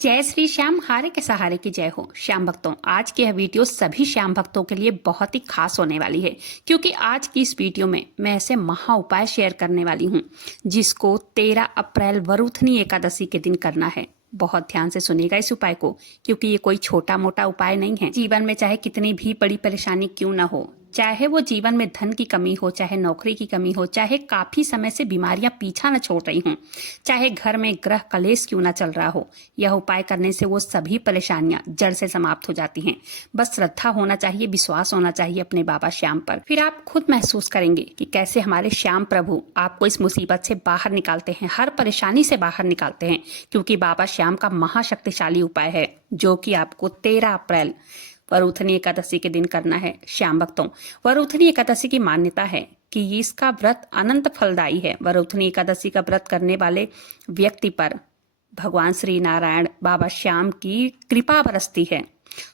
जय श्री श्याम हारे के सहारे की जय हो। श्याम भक्तों, आज की यह वीडियो सभी श्याम भक्तों के लिए बहुत ही खास होने वाली है, क्योंकि आज की इस वीडियो में मैं ऐसे महा उपाय शेयर करने वाली हूं जिसको 13 अप्रैल वरुथनी एकादशी के दिन करना है। बहुत ध्यान से सुनिएगा इस उपाय को, क्योंकि ये कोई छोटा मोटा उपाय नहीं है। जीवन में चाहे कितनी भी बड़ी परेशानी क्यों ना हो, चाहे वो जीवन में धन की कमी हो, चाहे नौकरी की कमी हो, चाहे काफी समय से बीमारियां पीछा न छोड़ रही हों, चाहे घर में ग्रह कलेश क्यों ना चल रहा हो, यह उपाय करने से वो सभी परेशानियां जड़ से समाप्त हो जाती हैं। बस श्रद्धा होना चाहिए, विश्वास होना चाहिए अपने बाबा श्याम पर। फिर आप खुद महसूस करेंगे कि कैसे हमारे श्याम प्रभु आपको इस मुसीबत से बाहर निकालते हैं, हर परेशानी से बाहर निकालते हैं, क्योंकि बाबा श्याम का महाशक्तिशाली उपाय है जो कि आपको 13 अप्रैल वरुथनी एकादशी के दिन करना है। श्याम भक्तों, वरुथनी एकादशी की मान्यता है कि इसका व्रत अनंत फलदायी है। वरुथनी एकादशी का व्रत करने वाले व्यक्ति पर भगवान श्री नारायण बाबा श्याम की कृपा बरसती है।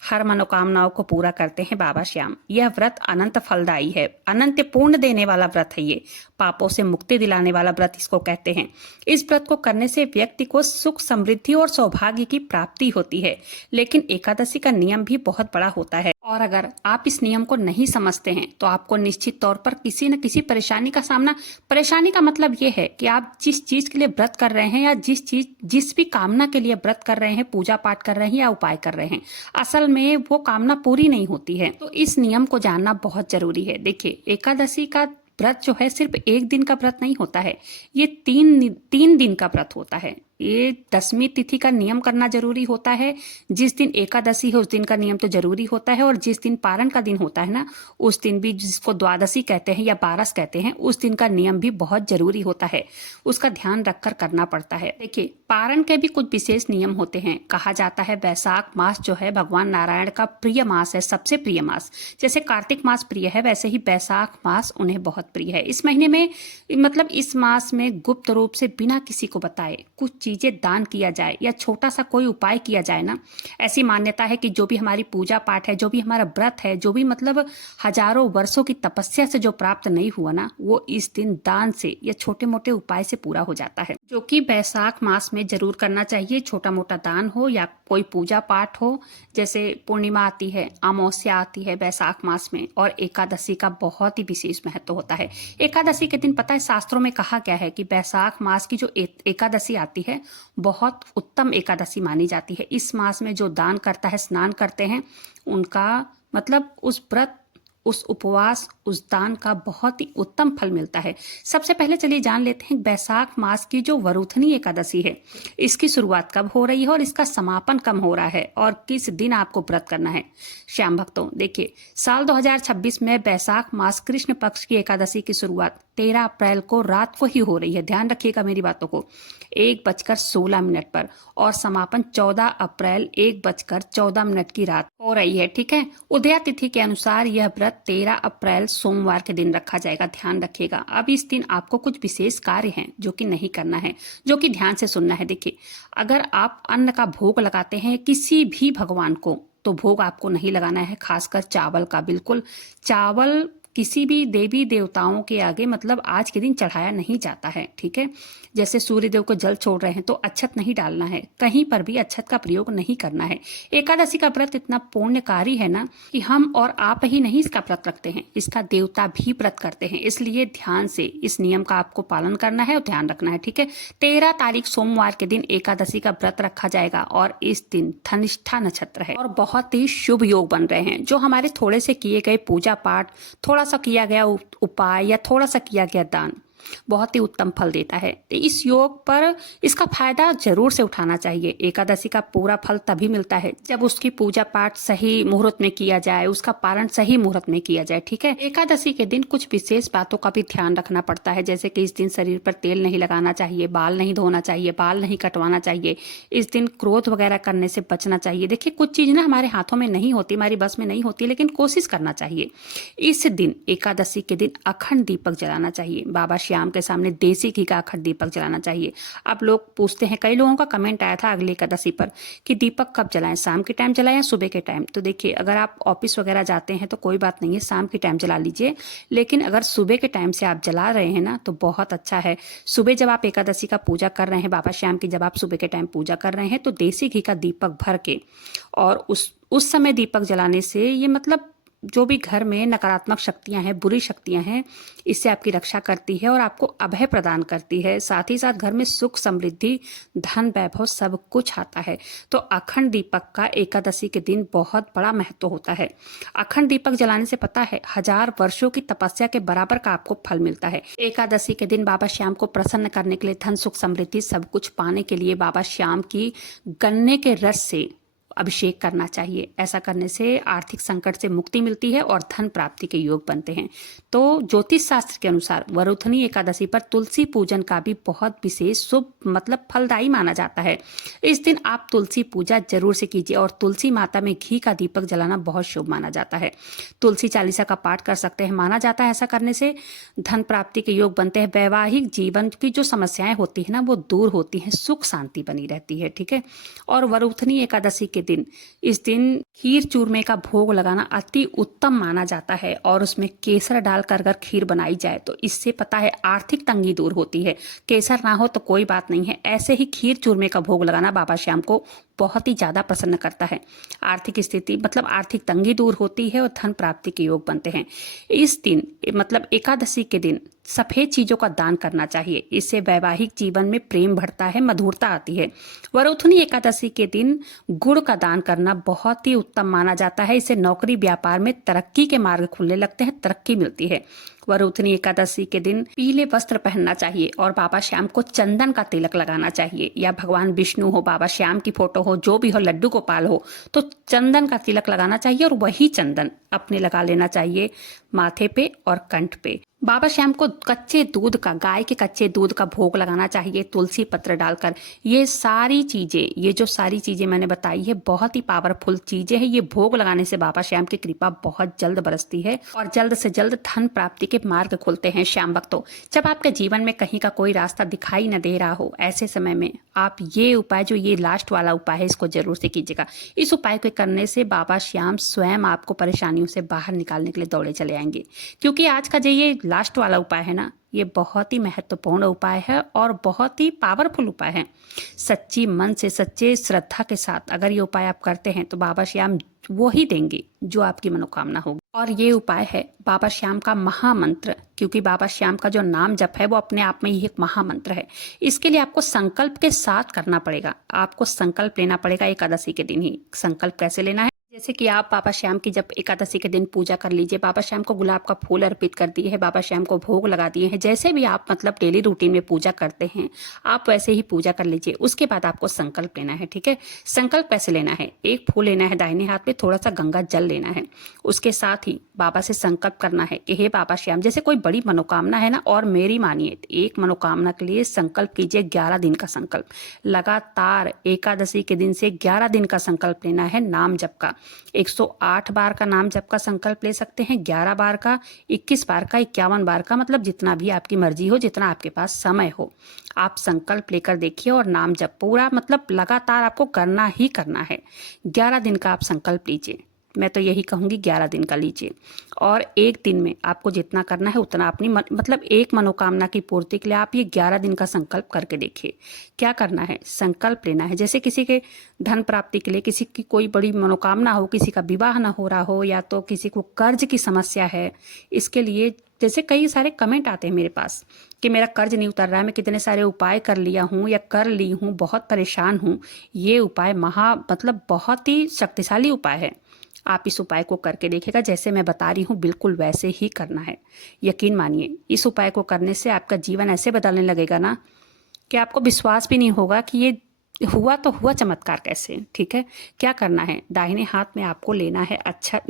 हर मनोकामनाओं को पूरा करते हैं बाबा श्याम। यह व्रत अनंत फलदायी है, अनंत पूर्ण देने वाला व्रत है। ये पापों से मुक्ति दिलाने वाला व्रत इसको कहते हैं। इस व्रत को करने से व्यक्ति को सुख, समृद्धि और सौभाग्य की प्राप्ति होती है। लेकिन एकादशी का नियम भी बहुत बड़ा होता है, और अगर आप इस नियम को नहीं समझते हैं तो आपको निश्चित तौर पर किसी न किसी परेशानी का सामना, परेशानी का मतलब ये है कि आप जिस चीज के लिए व्रत कर रहे हैं या जिस भी कामना के लिए व्रत कर रहे हैं, पूजा पाठ कर रहे हैं या उपाय कर रहे हैं, असल में वो कामना पूरी नहीं होती है। तो इस नियम को जानना बहुत जरूरी है। देखिए, एकादशी का व्रत जो है सिर्फ एक दिन का व्रत नहीं होता है, ये तीन दिन का व्रत होता है। ये 10वीं तिथि का नियम करना जरूरी होता है। जिस दिन एकादशी है उस दिन का नियम तो जरूरी होता है, और जिस दिन पारण का दिन होता है ना, उस दिन भी, जिसको द्वादशी कहते हैं या बारस कहते हैं, उस दिन का नियम भी बहुत जरूरी होता है। उसका ध्यान रखकर करना पड़ता है। देखिए, पारण के भी कुछ विशेष नियम होते हैं। कहा जाता है वैशाख मास जो है भगवान नारायण का प्रिय मास है, सबसे प्रिय मास। जैसे कार्तिक मास प्रिय है, वैसे ही वैशाख मास उन्हें बहुत प्रिय है। इस महीने में, मतलब इस मास में गुप्त रूप से बिना किसी को बताए कुछ चीजें दान किया जाए या छोटा सा कोई उपाय किया जाए ना। ऐसी मान्यता है कि जो भी हमारी पूजा पाठ है, जो भी हमारा व्रत है, जो भी मतलब हजारों वर्षों की तपस्या से जो प्राप्त नहीं हुआ ना, वो इस दिन दान से या छोटे मोटे उपाय से पूरा हो जाता है, जो कि वैशाख मास में जरूर करना चाहिए। छोटा मोटा दान हो या कोई पूजा पाठ हो, जैसे पूर्णिमा आती है, अमावस्या आती है वैशाख मास में, और एकादशी का बहुत ही विशेष महत्व होता है। एकादशी के दिन पता है शास्त्रों में कहा गया है कि वैशाख मास की जो एकादशी आती है बहुत उत्तम एकादशी मानी जाती है। इस मास में जो दान करता है, स्नान करते हैं, उनका मतलब उस व्रत, उस उपवास, उस दान का बहुत ही उत्तम फल मिलता है। सबसे पहले चलिए जान लेते हैं वैशाख मास की जो वरुथनी एकादशी है, इसकी शुरुआत कब हो रही है और इसका समापन कब हो रहा है, और किस दिन आपको व्रत करना है। श्याम भक्तों, देखिए, साल 2026 में वैशाख मास कृष्ण पक्ष की एकादशी की शुरुआत 13 अप्रैल को रात को ही हो रही है। ध्यान रखिएगा मेरी बातों को, 1:16 पर, और समापन 14 अप्रैल 1:14 की रात हो रही है। ठीक है, उदया तिथि के अनुसार यह व्रत 13 अप्रैल सोमवार के दिन रखा जाएगा। ध्यान रखिएगा। अब इस दिन आपको कुछ विशेष कार्य हैं जो कि नहीं करना है, जो कि ध्यान से सुनना है। देखिए, अगर आप अन्न का भोग लगाते हैं किसी भी भगवान को, तो भोग आपको नहीं लगाना है, खासकर चावल का। बिल्कुल, चावल किसी भी देवी देवताओं के आगे, मतलब आज के दिन चढ़ाया नहीं जाता है। ठीक है, जैसे सूर्य देव को जल छोड़ रहे हैं तो अक्षत नहीं डालना है, कहीं पर भी अक्षत का प्रयोग नहीं करना है। एकादशी का व्रत इतना पुण्यकारी है ना कि हम और आप ही नहीं इसका व्रत रखते हैं, इसका देवता भी व्रत करते हैं। इसलिए ध्यान से इस नियम का आपको पालन करना है और ध्यान रखना है। ठीक है, 13 तारीख सोमवार के दिन एकादशी का व्रत रखा जाएगा, और इस दिन धनिष्ठा नक्षत्र है और बहुत ही शुभ योग बन रहे हैं। जो हमारे थोड़े से किए गए पूजा पाठ, थोड़ा सा किया गया उपाय या थोड़ा सा किया गया दान बहुत ही उत्तम फल देता है। इस योग पर इसका फायदा जरूर से उठाना चाहिए। एकादशी का पूरा फल तभी मिलता है जब उसकी पूजा पाठ सही मुहूर्त में किया जाए, उसका पारण सही मुहूर्त में किया जाए। ठीक है, एकादशी के दिन कुछ विशेष बातों का भी ध्यान रखना पड़ता है, जैसे कि इस दिन शरीर पर तेल नहीं लगाना चाहिए, बाल नहीं धोना चाहिए, बाल नहीं कटवाना चाहिए, इस दिन क्रोध वगैरह करने से बचना चाहिए। देखिए, कुछ चीज ना हमारे हाथों में नहीं होती, हमारी बस में नहीं होती, लेकिन कोशिश करना चाहिए। इस दिन, एकादशी के दिन, अखंड दीपक जलाना चाहिए। बाबा श्याम के सामने देसी घी का अखंड दीपक जलाना चाहिए। अब लोग पूछते हैं, कई लोगों का कमेंट आया था अगले एकादशी पर कि दीपक कब जलाएं, शाम के टाइम जलाएं या सुबह के टाइम। तो देखिए, अगर आप ऑफिस वगैरह जाते हैं तो कोई बात नहीं है, शाम के टाइम जला लीजिए। लेकिन अगर सुबह के टाइम से आप जला रहे हैं ना तो बहुत अच्छा है। सुबह जब आप एकादशी का पूजा कर रहे हैं, बाबा श्याम की जब आप सुबह के टाइम पूजा कर रहे हैं तो देसी घी का दीपक भर के और उस समय दीपक जलाने से ये मतलब जो भी घर में नकारात्मक शक्तियां हैं, बुरी शक्तियां हैं, इससे आपकी रक्षा करती है और आपको अभय प्रदान करती है। साथ ही साथ घर में सुख समृद्धि धन वैभव सब कुछ आता है। तो अखंड दीपक का एकादशी के दिन बहुत बड़ा महत्व होता है। अखंड दीपक जलाने से पता है 1000 वर्षों की तपस्या के बराबर का आपको फल मिलता है। एकादशी के दिन बाबा श्याम को प्रसन्न करने के लिए, धन सुख समृद्धि सब कुछ पाने के लिए बाबा श्याम की गन्ने के रस से अभिषेक करना चाहिए। ऐसा करने से आर्थिक संकट से मुक्ति मिलती है और धन प्राप्ति के योग बनते हैं। तो ज्योतिष शास्त्र के अनुसार वरुथनी एकादशी पर तुलसी पूजन का भी बहुत विशेष शुभ मतलब फलदायी माना जाता है। इस दिन आप तुलसी पूजा जरूर से कीजिए और तुलसी माता में घी का दीपक जलाना बहुत शुभ माना जाता है। तुलसी चालीसा का पाठ कर सकते हैं। माना जाता है ऐसा करने से धन प्राप्ति के योग बनते हैं। वैवाहिक जीवन की जो समस्याएं होती है ना वो दूर होती हैं, सुख शांति बनी रहती है। ठीक है। और वरुथनी एकादशी के दिन, इस दिन खीर चूरमे का भोग लगाना अति उत्तम माना जाता है और उसमें केसर डालकर अगर खीर बनाई जाए तो इससे पता है आर्थिक तंगी दूर होती है। केसर ना हो तो कोई बात नहीं है, ऐसे ही खीर चूरमे का भोग लगाना बाबा श्याम को बहुत ही ज्यादा प्रसन्न करता है। आर्थिक स्थिति मतलब आर्थिक तंगी दूर होती है और धन प्राप्ति के योग बनते हैं। इस दिन मतलब एकादशी के दिन सफेद चीजों का दान करना चाहिए। इससे वैवाहिक जीवन में प्रेम बढ़ता है, मधुरता आती है। वरुथनी एकादशी के दिन गुड़ का दान करना बहुत ही उत्तम माना जाता है। इससे नौकरी व्यापार में तरक्की के मार्ग खुलने लगते हैं, तरक्की मिलती है। वरुथनी एकादशी के दिन पीले वस्त्र पहनना चाहिए और बाबा श्याम को चंदन का तिलक लगाना चाहिए। या भगवान विष्णु हो, बाबा श्याम की फोटो हो, जो भी हो, लड्डू गोपाल हो, तो चंदन का तिलक लगाना चाहिए और वही चंदन अपने लगा लेना चाहिए माथे पे और कंठ पे। बाबा श्याम को कच्चे दूध का, गाय के कच्चे दूध का भोग लगाना चाहिए तुलसी पत्र डालकर। ये सारी चीजें मैंने बताई है बहुत ही पावरफुल चीजें हैं। ये भोग लगाने से बाबा श्याम की कृपा बहुत जल्द बरसती है और जल्द से जल्द धन प्राप्ति के मार्ग खुलते हैं। श्याम भक्तों, जब आपके जीवन में कहीं का कोई रास्ता दिखाई न दे रहा हो, ऐसे समय में आप ये उपाय, जो ये लास्ट वाला उपाय है, इसको जरूर से कीजिएगा। इस उपाय को करने से बाबा श्याम स्वयं आपको परेशानियों से बाहर निकालने के लिए दौड़े चले आएंगे। क्योंकि आज का जो ये लास्ट वाला उपाय है ना, ये बहुत ही महत्वपूर्ण उपाय है और बहुत ही पावरफुल उपाय है। सच्ची मन से, सच्चे श्रद्धा के साथ अगर ये उपाय आप करते हैं तो बाबा श्याम वो ही देंगे जो आपकी मनोकामना होगी। और ये उपाय है बाबा श्याम का महामंत्र, क्योंकि बाबा श्याम का जो नाम जप है वो अपने आप में ही एक महामंत्र है। इसके लिए आपको संकल्प के साथ करना पड़ेगा। आपको संकल्प लेना पड़ेगा एकादशी के दिन ही। संकल्प कैसे लेना है? जैसे कि आप बाबा श्याम की जब एकादशी के दिन पूजा कर लीजिए, बाबा श्याम को गुलाब का फूल अर्पित कर दिए है, बाबा श्याम को भोग लगा दिए हैं। जैसे भी आप मतलब डेली रूटीन में पूजा करते हैं, आप वैसे ही पूजा कर लीजिए। उसके बाद आपको संकल्प लेना है। ठीक है। संकल्प कैसे लेना है? एक फूल लेना है दाहिने हाथ में, थोड़ा सा गंगा जल लेना है। उसके साथ ही बाबा से संकल्प करना है कि हे बाबा श्याम, जैसे कोई बड़ी मनोकामना है ना, और मेरी मानिए, एक मनोकामना के लिए संकल्प कीजिए 11 दिन का संकल्प। लगातार एकादशी के दिन से 11 दिन का संकल्प लेना है नाम जप का। 108 बार का नाम जप का संकल्प ले सकते हैं, 11 बार का, 21 बार का, 51 बार का, मतलब जितना भी आपकी मर्जी हो, जितना आपके पास समय हो। आप संकल्प लेकर देखिए और नाम जप पूरा मतलब लगातार आपको करना ही करना है। 11 दिन का आप संकल्प लीजिए। मैं तो यही कहूँगी 11 दिन का लीजिए। और एक दिन में आपको जितना करना है उतना अपनी मतलब एक मनोकामना की पूर्ति के लिए आप ये 11 दिन का संकल्प करके देखिए। क्या करना है? संकल्प लेना है। जैसे किसी के धन प्राप्ति के लिए, किसी की कोई बड़ी मनोकामना हो, किसी का विवाह ना हो रहा हो, या तो किसी को कर्ज की समस्या है, इसके लिए जैसे कई सारे कमेंट आते हैं मेरे पास कि मेरा कर्ज नहीं उतर रहा है, मैं कितने सारे उपाय कर लिया हूँ या कर ली हूँ, बहुत परेशान हूँ। ये उपाय मतलब बहुत ही शक्तिशाली उपाय है। आप इस उपाय को करके देखिएगा। जैसे मैं बता रही हूँ बिल्कुल वैसे ही करना है। यकीन मानिए, इस उपाय को करने से आपका जीवन ऐसे बदलने लगेगा ना कि आपको विश्वास भी नहीं होगा कि ये हुआ तो हुआ चमत्कार कैसे। ठीक है। क्या करना है? दाहिने हाथ में आपको लेना है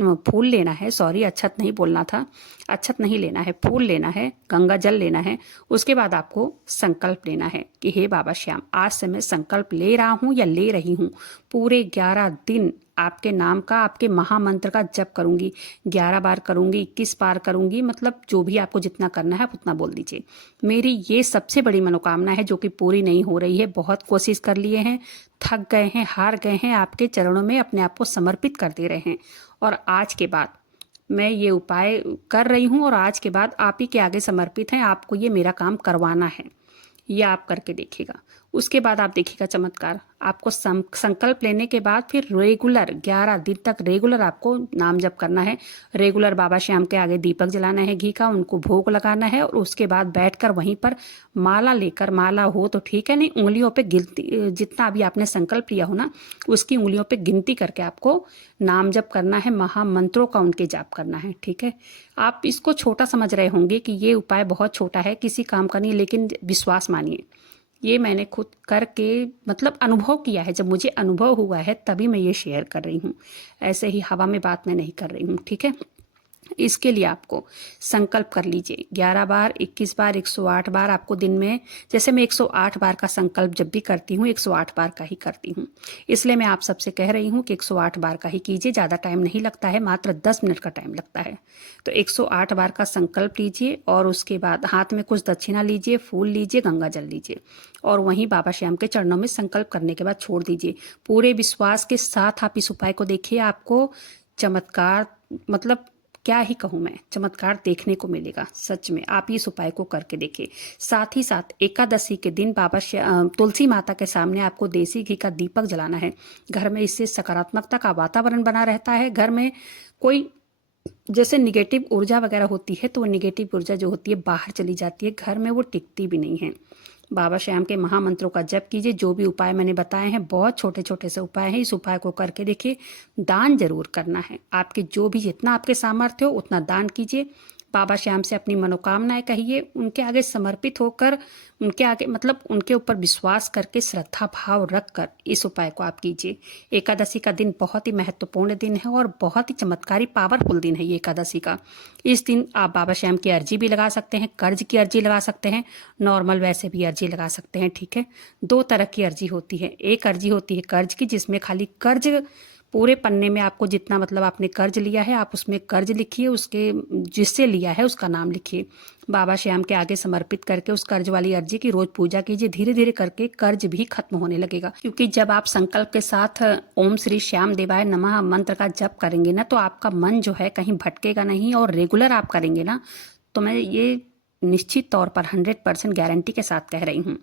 फूल लेना है, सॉरी अक्षत नहीं बोलना था, अक्षत नहीं लेना है, फूल लेना है, गंगा जल लेना है। उसके बाद आपको संकल्प लेना है कि हे बाबा श्याम, आज से मैं संकल्प ले रहा हूँ या ले रही हूँ, पूरे 11 दिन आपके नाम का, आपके महामंत्र का जप करूंगी। 11 बार करूंगी, 21 बार करूंगी, मतलब जो भी आपको जितना करना है उतना बोल दीजिए। मेरी ये सबसे बड़ी मनोकामना है जो कि पूरी नहीं हो रही है। बहुत कोशिश कर लिए हैं, थक गए हैं, हार गए हैं, आपके चरणों में अपने आप को समर्पित कर दे रहे हैं। और आज के बाद मैं ये उपाय कर रही हूँ और आज के बाद आप ही के आगे समर्पित हैं। आपको ये मेरा काम करवाना है, ये आप करके देखिएगा। उसके बाद आप देखिएगा चमत्कार। आपको संकल्प लेने के बाद फिर रेगुलर 11 दिन तक रेगुलर आपको नाम जप करना है। रेगुलर बाबा श्याम के आगे दीपक जलाना है घी का, उनको भोग लगाना है और उसके बाद बैठकर वहीं पर माला लेकर, माला हो तो ठीक है, नहीं उंगलियों पे गिनती, जितना अभी आपने संकल्प लिया हो ना उसकी उंगलियों पे गिनती करके आपको नाम जप करना है, महामंत्रों का उनके जाप करना है। ठीक है, आप इसको छोटा समझ रहे होंगे कि ये उपाय बहुत छोटा है, किसी काम का नहीं, लेकिन विश्वास मानिए, ये मैंने खुद करके मतलब अनुभव किया है। जब मुझे अनुभव हुआ है तभी मैं ये शेयर कर रही हूँ, ऐसे ही हवा में बात मैं नहीं कर रही हूँ। ठीक है, इसके लिए आपको संकल्प कर लीजिए 11 बार, 21 बार, 108 बार आपको दिन में, जैसे मैं 108 बार का संकल्प जब भी करती हूँ 108 बार का ही करती हूँ, इसलिए मैं आप सबसे कह रही हूँ कि 108 बार का ही कीजिए। ज़्यादा टाइम नहीं लगता है, मात्र 10 मिनट का टाइम लगता है। तो 108 बार का संकल्प लीजिए और उसके बाद हाथ में कुछ दक्षिणा लीजिए, फूल लीजिए, गंगा जल लीजिए और वहीं बाबा श्याम के चरणों में संकल्प करने के बाद छोड़ दीजिए। पूरे विश्वास के साथ आप इस उपाय को देखिए, आपको चमत्कार, मतलब क्या ही कहूँ मैं, चमत्कार देखने को मिलेगा। सच में आप इस उपाय को करके देखिए। साथ ही साथ एकादशी के दिन बाबा तुलसी माता के सामने आपको देसी घी का दीपक जलाना है घर में। इससे सकारात्मकता का वातावरण बना रहता है। घर में कोई जैसे निगेटिव ऊर्जा वगैरह होती है तो वो निगेटिव ऊर्जा जो होती है बाहर चली जाती है, घर में वो टिकती भी नहीं है। बाबा श्याम के महामंत्रों का जप कीजिए। जो भी उपाय मैंने बताए हैं बहुत छोटे छोटे से उपाय हैं, इस उपाय को करके देखिए। दान जरूर करना है, आपके जो भी जितना आपके सामर्थ्य हो उतना दान कीजिए। बाबा श्याम से अपनी मनोकामनाएं कहिए, उनके आगे समर्पित होकर, उनके आगे मतलब उनके ऊपर विश्वास करके श्रद्धा भाव रखकर इस उपाय को आप कीजिए। एकादशी का दिन बहुत ही महत्वपूर्ण दिन है और बहुत ही चमत्कारी पावरफुल दिन है ये एकादशी का। इस दिन आप बाबा श्याम की अर्जी भी लगा सकते हैं, कर्ज की अर्जी लगा सकते हैं, नॉर्मल वैसे भी अर्जी लगा सकते हैं। ठीक है, दो तरह की अर्जी होती है। एक अर्जी होती है कर्ज की, जिसमें खाली कर्ज, पूरे पन्ने में आपको जितना मतलब आपने कर्ज लिया है आप उसमें कर्ज लिखिए, उसके जिससे लिया है उसका नाम लिखिए, बाबा श्याम के आगे समर्पित करके उस कर्ज वाली अर्जी की रोज पूजा कीजिए। धीरे धीरे करके कर्ज भी खत्म होने लगेगा, क्योंकि जब आप संकल्प के साथ ओम श्री श्याम देवाय नमः मंत्र का जप करेंगे ना तो आपका मन जो है कहीं भटकेगा नहीं, और रेगुलर आप करेंगे ना तो मैं ये निश्चित तौर पर 100% गारंटी के साथ कह रही हूँ।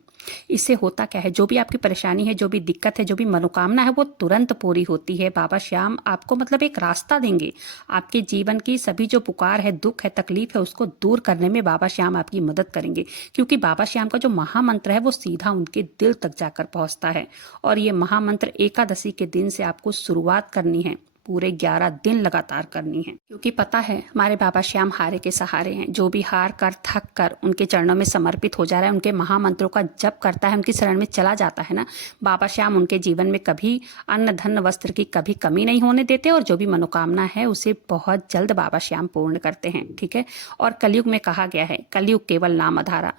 इससे होता क्या है, जो भी आपकी परेशानी है, जो भी दिक्कत है, जो भी मनोकामना है वो तुरंत पूरी होती है। बाबा श्याम आपको मतलब एक रास्ता देंगे। आपके जीवन की सभी जो पुकार है, दुख है, तकलीफ है, उसको दूर करने में बाबा श्याम आपकी मदद करेंगे, क्योंकि बाबा श्याम का जो महामंत्र है वो सीधा उनके दिल तक जाकर पहुंचता है। और ये महामंत्र एकादशी के दिन से आपको शुरुआत करनी है, पूरे 11 दिन लगातार करनी है, क्योंकि पता है हमारे बाबा श्याम हारे के सहारे हैं। जो भी हार कर, थक कर उनके चरणों में समर्पित हो जा रहा है, उनके महामंत्रों का जप करता है, उनकी शरण में चला जाता है ना, बाबा श्याम उनके जीवन में कभी अन्न धन वस्त्र की कभी कमी नहीं होने देते, और जो भी मनोकामना है उसे बहुत जल्द बाबा श्याम पूर्ण करते हैं। ठीक है, और कलयुग में कहा गया है, कलयुग केवल नाम आधारा,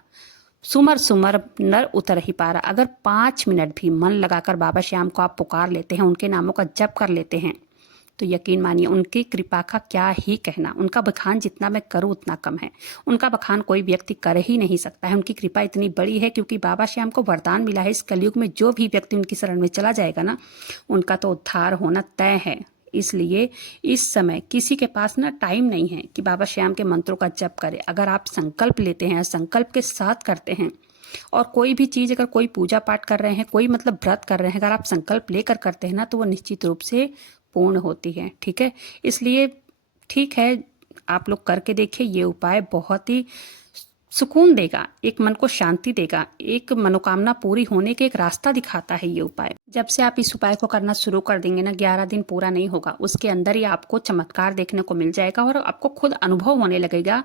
सुमर सुमर नर उतर ही पारा। अगर 5 मिनट भी मन लगाकर बाबा श्याम को आप पुकार लेते हैं, उनके नामों का जप कर लेते हैं, तो यकीन मानिए उनकी कृपा का क्या ही कहना। उनका बखान जितना मैं करूँ उतना कम है। उनका बखान कोई व्यक्ति कर ही नहीं सकता है। उनकी कृपा इतनी बड़ी है, क्योंकि बाबा श्याम को वरदान मिला है, इस कलयुग में जो भी व्यक्ति उनकी शरण में चला जाएगा ना, उनका तो उद्धार होना तय है। इसलिए इस समय किसी के पास ना टाइम नहीं है कि बाबा श्याम के मंत्रों का जप करे। अगर आप संकल्प लेते हैं, संकल्प के साथ करते हैं, और कोई भी चीज़, अगर कोई पूजा पाठ कर रहे हैं, कोई मतलब व्रत कर रहे हैं, अगर आप संकल्प लेकर करते हैं ना तो वो निश्चित रूप से पूर्ण होती है। ठीक है, इसलिए ठीक है, आप लोग करके देखिए। ये उपाय बहुत ही सुकून देगा, एक मन को शांति देगा, एक मनोकामना पूरी होने के एक रास्ता दिखाता है ये उपाय। जब से आप इस उपाय को करना शुरू कर देंगे ना, 11 दिन पूरा नहीं होगा उसके अंदर ही आपको चमत्कार देखने को मिल जाएगा और आपको खुद अनुभव होने लगेगा।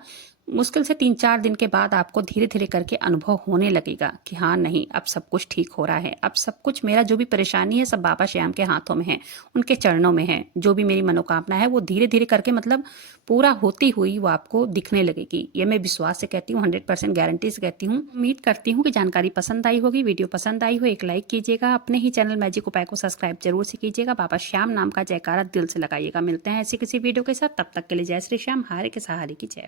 मुश्किल से 3-4 दिन के बाद आपको धीरे-धीरे करके अनुभव होने लगेगा कि हाँ, नहीं अब सब कुछ ठीक हो रहा है। अब सब कुछ मेरा जो भी परेशानी है सब बाबा श्याम के हाथों में है, उनके चरणों में है। जो भी मेरी मनोकामना है वो धीरे-धीरे करके मतलब पूरा होती हुई वो आपको दिखने लगेगी। ये मैं विश्वास से कहती हूँ, 100% गारंटी से कहती हूँ। उम्मीद करती हूँ कि जानकारी पसंद आई होगी। वीडियो पसंद आई हो एक लाइक कीजिएगा। अपने ही चैनल मैजिक उपाय को सब्सक्राइब जरूर से कीजिएगा। बाबा श्याम नाम का जयकारा दिल से लगाइएगा। मिलते हैं ऐसी किसी वीडियो के साथ, तब तक के लिए जय श्री श्याम, हारे के सहारे की जय हो।